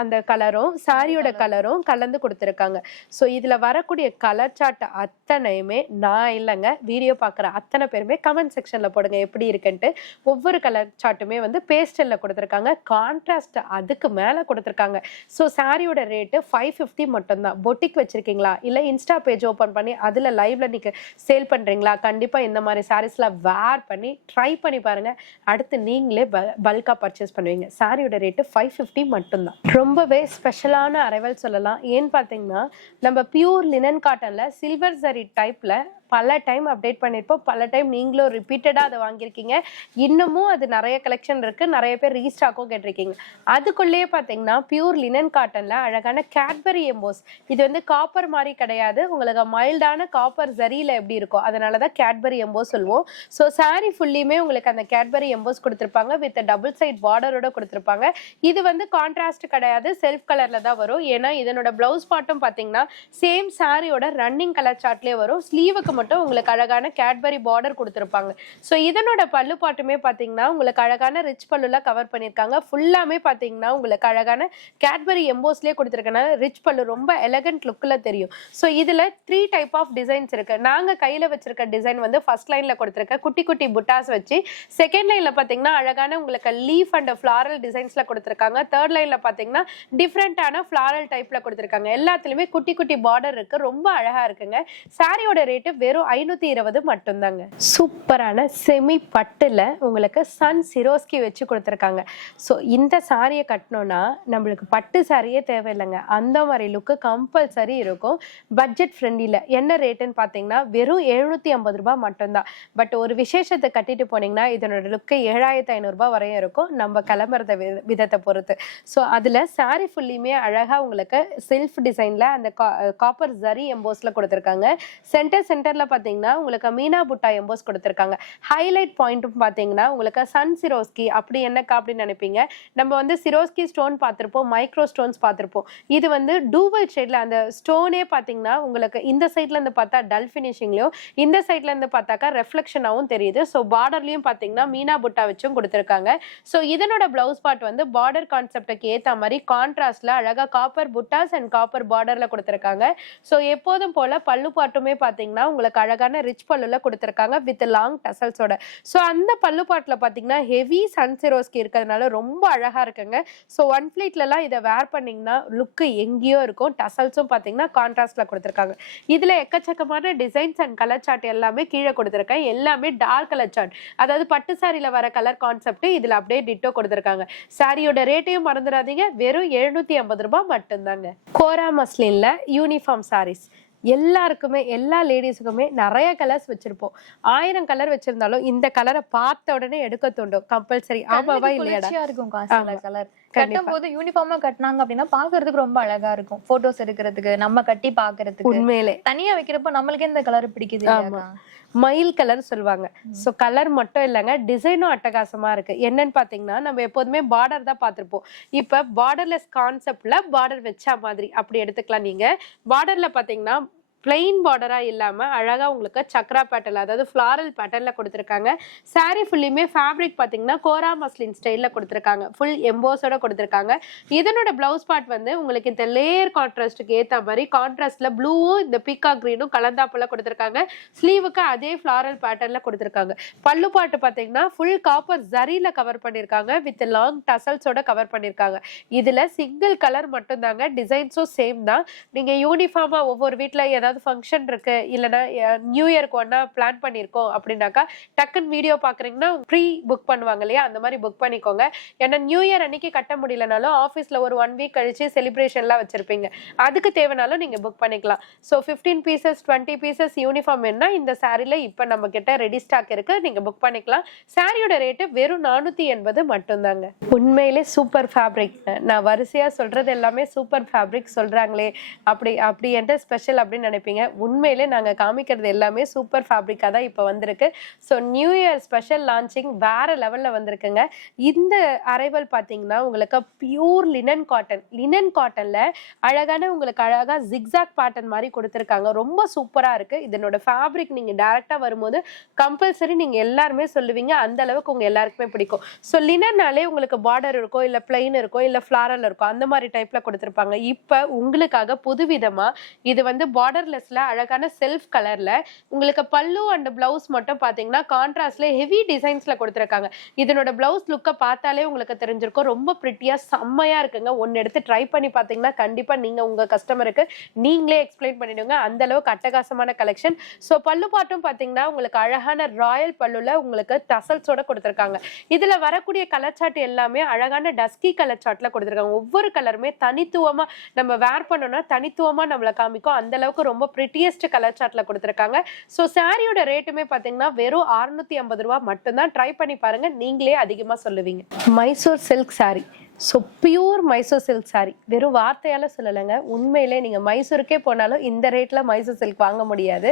அந்த கலரும் சாரியோட கலரும் கலந்து கொடுத்துருக்காங்க. ஸோ இதுல வரக்கூடிய கலர் சார்ட் அத்தனையுமே நான் இல்லைங்க, வீடியோ பார்க்குற அத்தனை பேருமே கமெண்ட் செக்ஷன்ல போடுங்க எப்படி இருக்குன்ட்டு. ஒவ்வொரு கலர் சார்ட்டுமே வந்து பேஸ்டல்ல கொடுத்துருக்காங்க, கான்ட்ராஸ்ட் அதுக்கு மேல கொடுத்துருக்காங்க. ஸோ சாரியோட ரேட்டு 550 மட்டும்தான். பொட்டிக் வச்சிருக்கீங்களா இல்ல இன்ஸ்டா பேஜ் ஓபன் பண்ணி அதுல லைவ்ல நீங்க சேல் பண்றீங்களா, கண்டிப்பா இந்த மாதிரி சாரீஸ்ல வேர் பண்ணி ட்ரை பண்ணி பாருங்க. அடுத்து நீங்களே பல்கா பர்ச்சேஸ் பண்ணுவீங்க. சாரியோட ரேட்டு 550 மட்டும்தான். ரொம்பவே ஸ்பெஷலான அரைவல் சொல்லலாம். ஏன்னு பாத்தீங்கன்னா நம்ம பியூர் லினன் காட்டன்ல சில்வர் ஜரி டைப்ல பல டைம் அப்டேட் பண்ணிருப்போம். பல டைம் நீங்களும் ரிப்பீட்டடா அதை வாங்கியிருக்கீங்க. இன்னமும் அது நிறைய கலெக்ஷன் இருக்கு, நிறைய பேர் ரீஸ்டாக்கும் கேட்டிருக்கீங்க. அதுக்குள்ளேயே பாத்தீங்கன்னா பியூர் லினன் காட்டன்ல அழகான கேட்பரி எம்போஸ். இது வந்து காப்பர் மாதிரி கிடையாது, உங்களுக்கு மைல்டான காப்பர் ஜரியில எப்படி இருக்கும் அதனாலதான் கேட்பரி எம்போஸ் சொல்லுவோம். ஸோ சாரி ஃபுல்லியுமே உங்களுக்கு அந்த கேட்பரி எம்போஸ் கொடுத்துருப்பாங்க வித் டபுள் சைட் பார்டரோட கொடுத்துருப்பாங்க. இது வந்து கான்ட்ராஸ்ட் கிடையாது, செல்ஃப் கலர்ல தான் வரும். ஏன்னா இதனோட பிளவுஸ் பார்ட்டும் பாத்தீங்கன்னா சேம் சாரியோட ரன்னிங் கலர் சார்ட்லயே வரும். ஸ்லீவுக்கு மட்டும் உங்களுக்கு அழகான கேட்பரி பார்டர் கொடுத்துருப்பாங்க. ஸோ இதனோட பல்லு பாட்டுமே பாத்தீங்கன்னா உங்களுக்கு அழகான ரிச் பல்லுல கவர் பண்ணிருக்காங்க. ஃபுல்லாமே பாத்தீங்கன்னா உங்களுக்கு அழகான கேட்பரி எம்போஸ்லயே கொடுத்துருக்கனால ரிச் பல்லு ரொம்ப எலகன்ட் லுக்ல தெரியும். ஸோ இதுல 3 டைப் ஆஃப் டிசைன்ஸ் இருக்கு. நாங்க கையில வச்சிருக்க டிசைன் வந்து ஃபர்ஸ்ட் லைன்ல கொடுத்துருக்க குட்டி குட்டி புட்டாஸ் வச்சு, செகண்ட் லைன்ல பாத்தீங்கன்னா அழகான உங்களுக்கு லீஃப் அண்ட் ஃபிளாரல் டிசைன்ஸ்ல கொடுத்துருக்காங்க. தேர்ட் லைன்ல பாத்தீங்கன்னா டிஃப்ரெண்டான ஃபிளாரல் டைப்ல கொடுத்துருக்காங்க. எல்லாத்துலயுமே குட்டி குட்டி பார்டர் இருக்கு, ரொம்ப அழகா இருக்குங்க. சாரியோட ரேட்டு வெறும் 520 மட்டும்தாங்க. சூப்பரான செமி பட்டுல உங்களுக்கு சன் சிரோஸ்கி வச்சு கொடுத்துருக்காங்க. ஸோ இந்த சாரியை கட்டணும்னா நம்மளுக்கு பட்டு சாரியே தேவையில்லைங்க, அந்த மாதிரி லுக்கு கம்பல்சரி இருக்கும். பட்ஜெட் ஃப்ரெண்ட்லியில் என்ன ரேட்டுன்னு பார்த்தீங்கன்னா வெறும் 750 ரூபாய் மட்டும்தான். பட் ஒரு விசேஷத்தை கட்டிட்டு போனீங்கன்னா இதனோட லுக்கு 7500 ரூபாய் வரையும் இருக்கும், நம்ம கிளம்புறத விதத்தை பொறுத்து. ஸோ அதில் சாரி ஃபுல்லியுமே அழகாக உங்களுக்கு செல்ஃப் டிசைனில் அந்த காப்பர் ஜரி எம்போஸில் கொடுத்துருக்காங்க. சென்டர் பார்டர்ல பாத்தீங்கன்னா உங்களுக்கு மீனா புட்டா எம்போஸ் கொடுத்திருக்காங்க. ஹைலைட் பாயிண்ட்டும் பாத்தீங்கன்னா உங்களுக்கு சன் சிரோஸ்கி அப்படி என்னக்கா அப்படின்னு நினைப்பீங்க. நம்ம வந்து சிரோஸ்கி ஸ்டோன் பார்த்திருப்போம், மைக்ரோ ஸ்டோன்ஸ் பார்த்திருப்போம். இது வந்து டூவல் ஷேட்ல அந்த ஸ்டோனே பாத்தீங்கன்னா உங்களுக்கு இந்த சைட்ல இருந்து பார்த்தா டல் ஃபினிஷிங்லயும், இந்த சைட்ல இருந்து பார்த்தாக்கா ரெஃப்ளெக்ஷனாவும் தெரியுது. ஸோ பார்டர்லயும் பாத்தீங்கன்னா மீனா புட்டா வச்சும் கொடுத்திருக்காங்க. ஸோ இதனோட பிளவுஸ் பார்ட் வந்து பார்டர் கான்செப்டுக்கு ஏத்த மாதிரி கான்ட்ராஸ்ட்ல அழகா காப்பர் புட்டாஸ் அண்ட் காப்பர் பார்டர்ல கொடுத்திருக்காங்க. ஸோ எப்போதும் போல பல்லு பாட்டுமே பாத்தீங்கன்னா உங்களுக்கு அழகான ரிச் பல்லுல கொடுத்திருக்காங்க வித் லாங் டசல்ஸோட. ஸோ அந்த பல்லு பாட்டுல பாத்தீங்கன்னா ஹெவி சன் சிரோஸ்கி இருக்கிறதுனால ரொம்ப அழகா இருக்குங்க. ஸோ ஒன் ஃபிளீட்லாம் இதை வேர் பண்ணீங்கன்னா லுக்கு எங்கேயோ இருக்கும். டசல்ஸும் பாத்தீங்கன்னா கான்ட்ராஸ்ட்ல கொடுத்திருக்காங்க. இதுல எக்கச்சக்கமான டிசைன்ஸ் அண்ட் கலர் சார்ட் எல்லாமே கீழே கொடுத்திருக்கேன். எல்லாமே டார்க் கலர் சார்ட், அதாவது பட்டு சாரியில வர கலர் கான்செப்ட் இதுல அப்படியே டிட்டோ கொடுத்திருக்காங்க. சாரியோட ரேட்டையும் மறந்துடாதீங்க, வெறும் 750 ரூபாய் மட்டும்தாங்க. கோரா மஸ்லின்ல யூனிஃபார்ம் சாரீஸ் எல்லாருக்குமே, எல்லா லேடிஸுக்குமே நிறைய கலர்ஸ் வச்சிருப்போம். 1000 கலர் வச்சிருந்தாலும் இந்த கலரை பார்த்த உடனே எடுக்க தோண்டும் கம்பல்சரி. ஆமாவா இல்லையாடா? இருக்கும் கலர் கட்டும் போது யூனிஃபார்மா கட்டினாங்க அப்படின்னா பாக்குறதுக்கு ரொம்ப அழகா இருக்கும். போட்டோஸ் எடுக்கிறதுக்கு, நம்ம கட்டி பாக்குறதுக்கு. உண்மையிலே தனியா வைக்கிறப்ப நம்மளுக்கு இந்த கலர் பிடிக்குது. மயில் கலர் சொல்லுவாங்க. சோ கலர் மட்டும் இல்லைங்க, டிசைனும் அட்டகாசமா இருக்கு. என்னன்னு பாத்தீங்கன்னா நம்ம எப்போதுமே பார்டர் தான் பார்த்திருப்போம். இப்ப பார்டர்லெஸ் கான்செப்ட்ல பார்டர் வச்சா மாதிரி அப்படி எடுத்துக்கலாம். நீங்க பார்டர்ல பாத்தீங்கன்னா பிளைன் பார்டரா இல்லாம அழகா உங்களுக்கு சக்ரா பேட்டர்ல, அதாவது ஃபிளாரல் பேட்டர்ல கொடுத்திருக்காங்க. சாரி ஃபுல்லுமே ஃபேப்ரிக் பாத்தீங்கன்னா கோரா மஸ்லின் ஸ்டைல்ல கொடுத்திருக்காங்க. ஃபுல் எம்போஸோட கொடுத்திருக்காங்க. இதனோட பிளவுஸ் பார்ட் வந்து உங்களுக்கு இந்த லேயர் கான்ட்ராஸ்டுக்கு ஏத்த மாதிரி கான்ட்ராஸ்ட்ல ப்ளூவும் இந்த பீகா கிரீனும் கலந்தாப்புல கொடுத்திருக்காங்க. ஸ்லீவுக்கு அதே ஃபிளாரல் பேட்டர்ல கொடுத்திருக்காங்க. பல்லு பாட்டு பாத்தீங்கன்னா ஃபுல் காப்பர் ஜரியில கவர் பண்ணிருக்காங்க வித் லாங் டசல்ஸோட கவர் பண்ணிருக்காங்க. இதுல சிங்கிள் கலர் மட்டும் தாங்க, டிசைன்ஸும் சேம் தான். நீங்க யூனிஃபார்மா ஒவ்வொரு வீட்டுல ஏதாவது ஃபங்க்ஷன் இருக்கு, இல்லைன்னா நியூ இயர்க்கு ஒன்னா பிளான் பண்ணிருக்கோம் அப்படின்னாக்கா டக்குன்னு வீடியோ பாக்குறீங்கன்னா ப்ரீ புக் பண்ணுவாங்க இல்லையா, அந்த மாதிரி புக் பண்ணிக்கோங்க. ஏன்னா நியூ இயர் அன்னைக்கு கட்ட முடியலனாலும் ஆஃபீஸ்ல ஒரு 1 வீக் கழிச்சு செலிப்ரேஷன்லாம் வச்சிருப்பீங்க, அதுக்கு தேவைனாலும் நீங்க புக் பண்ணிக்கலாம். ஸோ 15 பீசஸ் 20 பீசஸ் யூனிஃபார்ம் என்ன இந்த சாரில இப்ப நம்ம கிட்ட ரெடி ஸ்டாக் இருக்கு, நீங்க புக் பண்ணிக்கலாம். சாரியோட ரேட்டு வெறும் 480 மட்டும்தாங்க. உண்மையிலே சூப்பர் ஃபேப்ரிக். நான் வரிசையா சொல்றது எல்லாமே சூப்பர் ஃபேப்ரிக் சொல்றாங்களே அப்படி என்ற ஸ்பெஷல் அப்படின்னு நினைப்பீங்க. உண்மையிலே நாங்க காமிக்கிறது எல்லாமே சூப்பர் ஃபேப்ரிக்கா தான் இப்ப வந்திருக்கு. So new year special launching வேற லெவல்ல வந்திருக்குங்க. இந்த அரைவல் பாத்தீங்கன்னா உங்களுக்கு பியூர் லினன் காட்டன்ல அழகான உங்களுக்கு அழகா ஜிக்ஸாக் பேட்டர்ன் மாதிரி கொடுத்திருக்காங்க. ரொம்ப சூப்பரா இருக்கு. இதனோட ஃபேப்ரிக் நீங்க டைரக்டா வரும்போது கம்பல்சரி நீங்க எல்லாருமே சொல்லுவீங்க, அந்த அளவுக்கு உங்க எல்லாருக்குமே பிடிக்கும். ஸோ லினன்னாலே உங்களுக்கு பார்டர் இருக்கும், இல்ல பிளைன் இருக்கும், இல்ல ஃபிளாரல் இருக்கும், அந்த மாதிரி டைப்ல கொடுத்திருப்பாங்க. இப்ப உங்களுக்காக புதுவிதமா இது வந்து பார்டர்லெஸ்ல அழகான செல்ஃப் கலர்ல உங்களுக்கு பல்லு அண்ட் பிளவுஸ் மட்டும் பாத்தீங்கன்னா கான்ட்ராஸ்ட்ல ஹெவி டிசைன்ஸ்ல கொடுத்திருக்காங்க. இதனோட பிளவுஸ் லுக்க பார்த்தாலே உங்களுக்கு தெரிஞ்சிருக்கும், ரொம்ப பிரிட்டியா செம்மையா இருக்குங்க. ஒன்னு எடுத்து ட்ரை பண்ணி பாத்தீங்கன்னா கண்டிப்பா நீங்க உங்க கஸ்டமருக்கு நீங்களே எக்ஸ்பிளைன் பண்ணிடுங்க, அந்த அளவுக்கு அட்டகாசமான கலெக்ஷன். சோ பல்லு பாட்டும் பாத்தீங்கன்னா உங்களுக்கு அழகான ராயல் பல்லுல உங்களுக்கு டசல்ஸோட கொடுத்திருக்காங்க. இதுல வரக்கூடிய கலர் சார்ட் எல்லாமே அழகான டஸ்கி கலர் சார்ட்ல கொடுத்திருக்காங்க. ஒவ்வொரு கலருமே தனித்துவமா நம்ம வேர் பண்ணோம்னா தனித்துவமா நம்மள காமிக்கும், அந்த அளவுக்கு ரொம்ப பிரிட்டியஸ்ட் கலர் சார்ட்ல கொடுத்திருக்காங்க. சோ சாரியோட ரேட்டுமே பாத்தீங்கன்னா வெறும் 650 ரூபாய் மட்டும்தான். ட்ரை பண்ணி பாருங்க, நீங்களே அதிகமா சொல்லுவீங்க. Mysore silk sorry. So pure Mysore silk sorry, வெறும் வார்த்தையால சொல்லலைங்க, உண்மையிலே நீங்க மைசூருக்கே போனாலும் இந்த ரேட்ல மைசூர் சில்க் வாங்க முடியாது.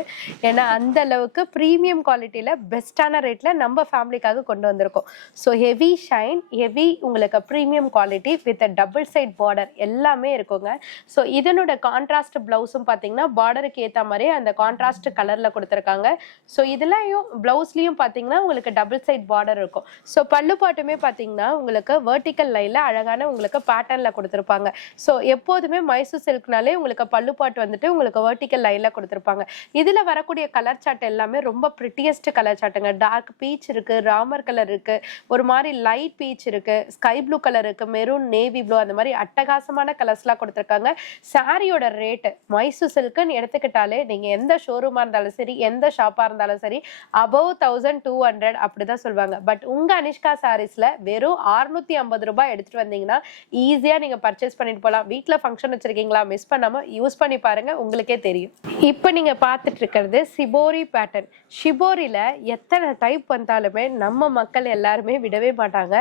ஏன்னா அந்த அளவுக்கு ப்ரீமியம் குவாலிட்டியில பெஸ்டான ரேட்ல நம்ம ஃபேமிலிக்காக கொண்டு வந்திருக்கோம். ஸோ ஹெவி ஷைன், ஹெவி உங்களுக்கு premium quality with double side border எல்லாமே இருக்குங்க. ஸோ இதனோட கான்ட்ராஸ்ட் பிளவுஸும் பார்த்தீங்கன்னா பார்டருக்கு ஏற்ற மாதிரி அந்த கான்ட்ராஸ்ட் கலர்ல கொடுத்துருக்காங்க. ஸோ இதுலயும் பிளவுஸ்லயும் பார்த்தீங்கன்னா உங்களுக்கு டபுள் சைட் பார்டர் இருக்கும். ஸோ பல்லு பாட்டுமே பார்த்தீங்கன்னா உங்களுக்கு வெர்டிக்கல் லைன்ல அழகான உங்களுக்கு பேட்டர்ன்ல கொடுத்திருப்பாங்க. சோ எப்போதுமே மைசூர் சில்க்னாலே உங்களுக்கு பல்லு பாட்டு வந்துட்டு உங்களுக்கு வெர்டிக்கல் லைன்ல கொடுத்திருப்பாங்க. இதுல வரக்கூடிய கலர் சார்ட் எல்லாமே ரொம்ப பிரிட்டியஸ்ட் கலர் சார்ட்டுங்க. டார்க் பீச் இருக்கு, ராமர் கலர் இருக்கு, ஒரு மாதிரி லைட் பீச் இருக்கு, ஸ்கை ப்ளூ கலர் இருக்கு, மெரூன், நேவி ப்ளூ, அந்த மாதிரி அட்டகாசமான கலர்ஸ்லாம் கொடுத்திருக்காங்க. சாரியோட ரேட் மைசூர் சில்க்னு எடுத்துக்கிட்டாலே நீங்க எந்த ஷோரூமா இருந்தாலும் சரி, எந்த ஷாப்பா இருந்தாலும் சரி, above 1200 அப்படிதான் சொல்லுவாங்க. பட் உங்க அனிஷ்கா சாரீஸ்ல வெறும் 650 ரூபாய் எடுத்துட்டு வந்தீங்கன்னா ஈஸியா நீங்க பர்ச்சேஸ் பண்ணிட்டு போகலாம். வீட்ல ஃபங்க்ஷன் வச்சிருக்கீங்களா, மிஸ் பண்ணாம யூஸ் பண்ணி பாருங்க, உங்களுக்கே தெரியும். இப்போ நீங்க பார்த்துட்டு இருக்கிறது சிபோரி பேட்டர்ன். ஷிபோரியில எத்தனை டைப் வந்தாலுமே நம்ம மக்கள் எல்லாருமே விடவே மாட்டாங்க.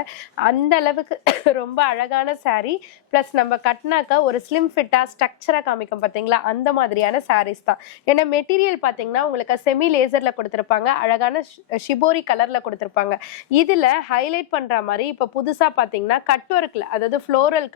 அந்த அளவுக்கு ரொம்ப அழகான saree பிளஸ் நம்ம கட்டினாக்க ஒரு ஸ்லிம் ஃபிட்டா ஸ்ட்ரக்சரா காமிக்கும் பாத்தீங்களா, அந்த மாதிரியான sarees தான். ஏன்னா மெட்டீரியல் பாத்தீங்கன்னா உங்களுக்கு செமி லேசர்ல கொடுத்துருப்பாங்க, அழகான ஷிபோரி கலர்ல கொடுத்துருப்பாங்க. இதுல ஹைலைட் பண்ற மாதிரி இப்ப புதுசா பாத்தீங்கன்னா கட் ஒர்க்ல, அதாவது ஃப்ளோரல்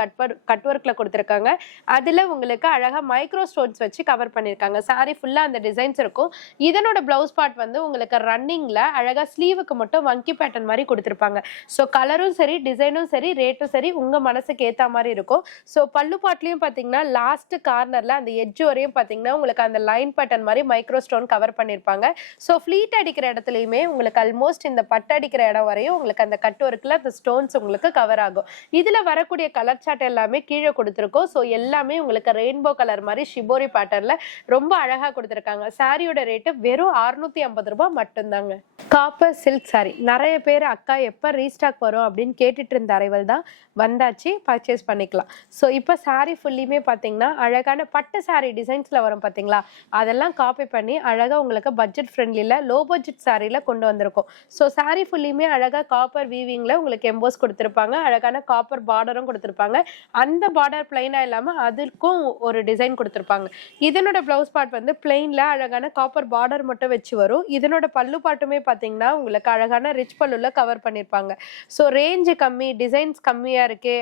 கட் ஒர்க்ல கொடுத்துருக்காங்க. அதுல உங்களுக்கு அழகா மைக்ரோ ஸ்டோன்ஸ் வச்சு கவர் பண்ணிருக்காங்க. saree ஃபுல்லா அந்த டிசைன்ஸ் இருக்கும். இதனோட பிளவுஸ் பார்ட் வந்து உங்களுக்கு ரன்னிங்ல அழகா ஸ்லீவுக்கு மட்டும் வங்கி பேட்டர்ன் மாதிரி கொடுத்துருப்பாங்க. ஸோ கலரும் சரி, டிசைனும் சரி, ரேட்டும் சரி உங்க மனசுக்கு ஏத்த மாதிரி இருக்கும். ஸோ பல்லு பாட்லயும் பாத்தீங்கன்னா லாஸ்ட் கார்னர்ல அந்த எட்ஜ் வரையும் பாத்தீங்கன்னா உங்களுக்கு அந்த லைன் பேட்டர்ன் மாதிரி மைக்ரோ ஸ்டோன் கவர் பண்ணிருப்பாங்க. ஸோ ஃபிளீட் அடிக்கிற இடத்துலயுமே உங்களுக்கு ஆல்மோஸ்ட் இந்த பட்டு அடிக்கிற இடம் வரையும் உங்களுக்கு அந்த கட் ஒர்க்ல அந்த ஸ்டோன்ஸ் உங்களுக்கு கவர் ஆகும். இதுல வரக்கூடிய கலர் சார்ட் எல்லாமே கீழே கொடுத்துருக்கோம். ஸோ எல்லாமே உங்களுக்கு ரெயின்போ கலர் மாதிரி ஷிபோரி பேட்டர்ன்ல ரொம்ப அழகா கொடுத்துருக்காங்க. சாரியோட ரேட்டு வெறும் 650 ரூபாய் மட்டும்தாங்க. காப்பர் சில்க் சாரி நிறைய பேர் அக்கா எப்ப ரீஸ்டாக் வரும் அப்படின்னு கேட்டுட்டு இருந்த அரைவல் தான் வந்தாச்சு, பர்ச்சேஸ் பண்ணிக்கலாம். ஸோ இப்போ சாரி ஃபுல்லியுமே பார்த்தீங்கன்னா அழகான பட்டு சாரி டிசைன்ஸ்ல வரும் பார்த்தீங்களா, அதெல்லாம் காப்பி பண்ணி அழகா உங்களுக்கு பட்ஜெட் ஃப்ரெண்ட்லியில் லோ பட்ஜெட் சாரியில் கொண்டு வந்திருக்கும். ஸோ சாரி ஃபுல்லியுமே அழகா காப்பர் வீவிங்ல உங்களுக்கு எம்போஸ் கொடுத்துருப்பாங்க, அழகான காப்பர் பார்டரும் கொடுத்துருப்பாங்க. அந்த பார்டர் பிளைனா இல்லாம அதுக்கும் ஒரு டிசைன் கொடுத்துருப்பாங்க. இதனோட பிளவுஸ் பார்ட் வந்து பிளைன்ல அழகான காப்பர் பார்டர் மட்டும் வச்சு வரும். இதனோட பல்லு பாட்டுமே பார்த்தீங்கன்னா உங்களுக்கு அழகான ரிச் பல்லுல கவர் பண்ணிருப்பாங்க. ஸோ ரேஞ்சு கம்மி, டிசைன்ஸ் கம்மியா இருக்கே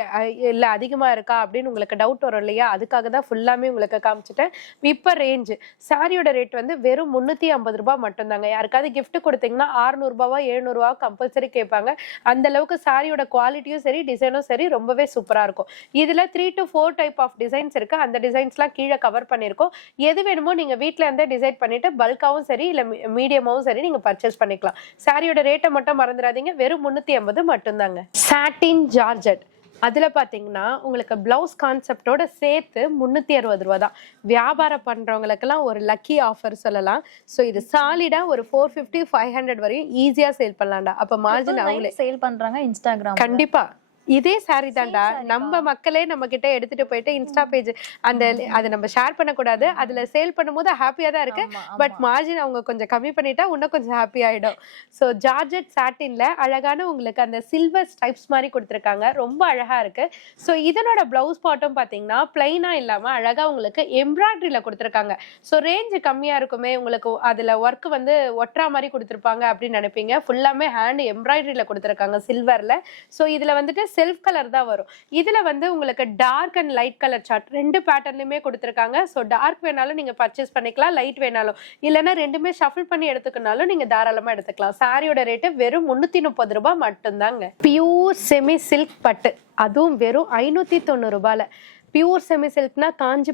இல்ல அதிகமா இருக்கா அப்படின்னு உங்களுக்கு டவுட் வரும் இல்லையா, அதுக்காக தான் ஃபுல்லாமே உங்களுக்கு காமிச்சிட்டேன். இப்ப ரேஞ்சு சாரியோட ரேட் வந்து வெறும் 350 ரூபாய் மட்டும்தாங்க. யாருக்காவது கிஃப்ட் கொடுத்தீங்கன்னா 600 ரூபாவா 700 ரூபா கம்பல்சரி கேட்பாங்க. அந்த அளவுக்கு சாரியோட குவாலிட்டியும் சரி, டிசைனும் சரி ரொம்பவே சூப்பரா இருக்கும். இதுல 3 to 4 டைப் ஆஃப் டிசைன்ஸ் இருக்கு. அந்த டிசைன்ஸ்லாம் கீழே கவர் பண்ணிருக்கோம். எது வேணுமோ நீங்க வீட்ல இருந்தே டிசைட் பண்ணிட்டு பல்காவும் சரி இல்ல மீடியமாவும் சரி நீங்க பர்ச்சேஸ் பண்ணிக்கலாம். சாரியோட ரேட்டை மட்டும் மறந்துடாதீங்க, வெறும் 350 மட்டும்தாங்க. சாட்டின் ஜார்ஜெட் அதுல பாத்தீங்கன்னா உங்களுக்கு பிளவுஸ் கான்செப்டோட சேர்த்து 360 ரூபா தான். வியாபாரம் பண்றவங்களுக்கெல்லாம் ஒரு லக்கி ஆஃபர் சொல்லலாம். ஸோ இது சாலிடா ஒரு 450 500 வரையும் ஈஸியா சேல் பண்ணலாம்டா. அப்ப மார்ஜின் அவங்களே சேல் பண்றாங்க இன்ஸ்டாகிராம். கண்டிப்பா இதே சாரி தான்டா, நம்ம மக்களே நம்ம கிட்ட எடுத்துட்டு போயிட்டு இன்ஸ்டா பேஜ் அந்த அதை நம்ம ஷேர் பண்ணக்கூடாது, அதுல சேல் பண்ணும்போது ஹாப்பியா தான் இருக்கு. பட் மார்ஜின் அவங்க கொஞ்சம் கம்மி பண்ணிட்டா இன்னும் கொஞ்சம் ஹாப்பி ஆயிடும். ஸோ ஜார்ஜெட் சாட்டின்ல அழகான உங்களுக்கு அந்த சில்வர் ஸ்டைப்ஸ் மாதிரி கொடுத்துருக்காங்க, ரொம்ப அழகா இருக்கு. ஸோ இதனோட பிளவுஸ் பாட்டும் பாத்தீங்கன்னா பிளைனா இல்லாம அழகா உங்களுக்கு எம்ப்ராய்டரியில கொடுத்துருக்காங்க. ஸோ ரேஞ்ச் கம்மியா இருக்குமே, உங்களுக்கு அதுல ஒர்க் வந்து ஒட்டுறா மாதிரி கொடுத்துருப்பாங்க அப்படின்னு நினைப்பீங்க. ஃபுல்லாமே ஹேண்ட் எம்ப்ராய்டரியில கொடுத்துருக்காங்க சில்வர்ல. ஸோ இதுல வந்துட்டு செல்ஃப் கலர் தான் வரும். இதுல வந்து உங்களுக்கு dark and light colour chart ரெண்டு பேட்டர்ன்லயுமே கொடுத்துருக்காங்க. ஸோ டார்க் வேணாலும் நீங்க பர்ச்சேஸ் பண்ணிக்கலாம், லைட் வேணாலும், இல்லைன்னா ரெண்டுமே ஷஃபிள் பண்ணி எடுத்துக்கனாலும் நீங்க தாராளமா எடுத்துக்கலாம். சாரியோட ரேட்டு வெறும் 330 ரூபாய் மட்டும்தாங்க. பியூர் செமி சில்க் பட்டு, அதுவும் வெறும் 590 ரூபாயில. பியூர் செமி சில்க்னா காஞ்சி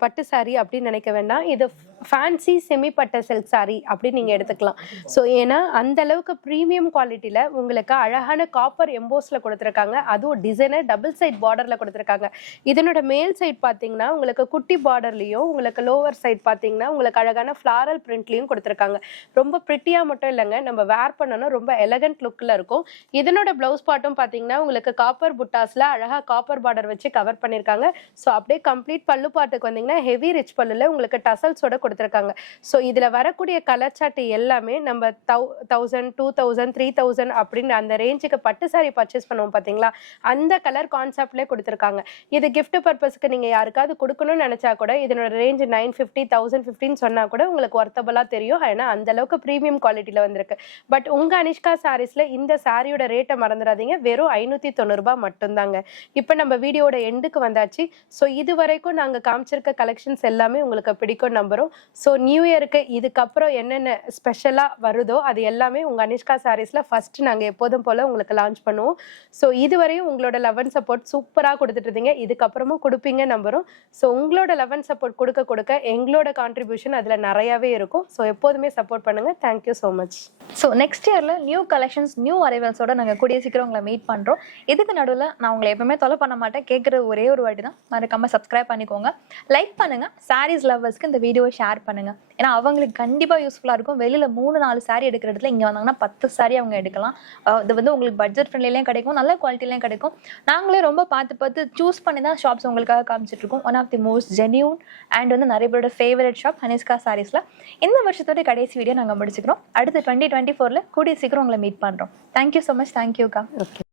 பட்டு சாரி அப்படின்னு நினைக்க வேண்டாம், இது ஃபேன்சி செமி பட்டு சில்க் சாரி அப்படின்னு நீங்க எடுத்துக்கலாம். ஸோ ஏன்னா அந்த அளவுக்கு ப்ரீமியம் குவாலிட்டியில உங்களுக்கு அழகான காப்பர் எம்போஸ்ல கொடுத்துருக்காங்க, அதுவும் டிசைனர் டபுள் சைட் பார்டர்ல கொடுத்துருக்காங்க. இதனோட மேல் சைட் பார்த்தீங்கன்னா உங்களுக்கு குட்டி பார்டர்லயும், உங்களுக்கு லோவர் சைட் பார்த்தீங்கன்னா உங்களுக்கு அழகான ஃபிளாரல் பிரிண்ட்லயும் கொடுத்துருக்காங்க. ரொம்ப பிரிட்டியா மட்டும் இல்லைங்க, நம்ம வேர் பண்ணணும் ரொம்ப எலகன்ட் லுக்ல இருக்கும். இதனோட பிளவுஸ் பார்ட்டும் பார்த்தீங்கன்னா உங்களுக்கு காப்பர் புட்டாஸ்ல அழகா காப்பர் பார்டர் வச்சு கவர் பண்ணிருக்காங்க. ஸோ அப்படியே கம்ப்ளீட் பல்லு பாட்டுக்கு வந்தீங்கன்னா ஹெவி ரிச் பல்லுல உங்களுக்கு டசல்ஸோட கொடுத்துருக்காங்க. ஸோ இதுல வரக்கூடிய கலர் சார்ட் எல்லாமே நம்ம 1000 2000 3000 அப்படின்னு அந்த ரேஞ்சுக்கு பட்டு சாரி பர்ச்சேஸ் பண்ணுவோம் பாத்தீங்களா, அந்த கலர் கான்செப்ட்ல கொடுத்துருக்காங்க. இது கிஃப்ட் பர்பஸ்க்கு நீங்க யாருக்காவது கொடுக்கணும்னு நினைச்சா கூட இதனோட ரேஞ்ச் 950 1050 சொன்னா கூட உங்களுக்கு ஒர்த்தபிளா தெரியும். ஏன்னா அந்த அளவுக்கு ப்ரீமியம் குவாலிட்டியில வந்திருக்கு. பட் உங்க அனிஷ்கா சாரீஸ்ல இந்த சாரியோட ரேட்டை மறந்துடாதீங்க, வெறும் 590 ரூபாய் மட்டும்தாங்க. இப்ப நம்ம வீடியோட எண்டுக்கு வந்தாச்சு. ஸோ இது வரைக்கும் நாங்க காமிச்சிருக்க கலெக்ஷன்ஸ் எல்லாமே உங்களுக்கு பிடிக்கும் நம்புறோம். ஸோ நியூ இயருக்கு இதுக்கப்புறம் என்னென்ன ஸ்பெஷலா வருதோ அது எல்லாமே உங்க அனிஷ்கா சாரீஸ்ல ஃபர்ஸ்ட் நாங்க எப்போதும் போல உங்களுக்கு லான்ச் பண்ணுவோம். ஸோ இதுவரையும் உங்களோட லவ் அண்ட் சப்போர்ட் சூப்பரா கொடுத்துட்டு இருந்தீங்க, இதுக்கப்புறமும் கொடுப்பீங்க நம்புறோம். ஸோ உங்களோட லவ் அண்ட் சப்போர்ட் கொடுக்க எங்களோட கான்ட்ரிபியூஷன் அதுல நிறையவே இருக்கும். ஸோ எப்போதுமே சப்போர்ட் பண்ணுங்க. Thank you so much. So next இயர்ல நியூ கலெக்ஷன்ஸ் நியூ அரைவல்ஸோட நாங்க கூடிய சீக்கிரம் உங்களை மீட் பண்றோம். இதுக்கு நடுவில் நான் உங்களை எப்பவுமே தொலை பண்ண மாட்டேன், கேட்குற ஒரே ஒரு வாட்டி தான், மறக்காம சப்ஸ்கிரைப் பண்ணிக்கோங்க, லைக் பண்ணுங்க, சாரீஸ் லவ்வர்ஸ்க்கு இந்த வீடியோ ஷேர் ஷேர் பண்ணுங்க. ஏன்னா அவங்களுக்கு கண்டிப்பாக யூஸ்ஃபுல்லாக இருக்கும். வெளியில் 3-4 சாரீ எடுக்கிற இடத்துல இங்கே வந்தாங்கன்னா 10 சாரீ அவங்க எடுக்கலாம். இது வந்து உங்களுக்கு பட்ஜெட் ஃப்ரெண்ட்லிலையும் கிடைக்கும், நல்ல குவாலிட்டிலையும் கிடைக்கும். நாங்களே ரொம்ப பார்த்து சூஸ் பண்ணி தான் ஷாப்ஸ் உங்களுக்காக காமிச்சிட்டு இருக்கோம். One of the most genuine and வந்து நிறைய பேரோட ஃபேவரட் ஷாப் ஹனிஷ்கா சாரீஸ்ல. இந்த வருஷத்தோட கடைசி வீடியோ நாங்கள் முடிச்சுக்கிறோம். அடுத்து 2024ல கூடிய சீக்கிரம் உங்களை மீட் பண்ணுறோம். Thank you so much. தேங்க்யூக்கா. ஓகே.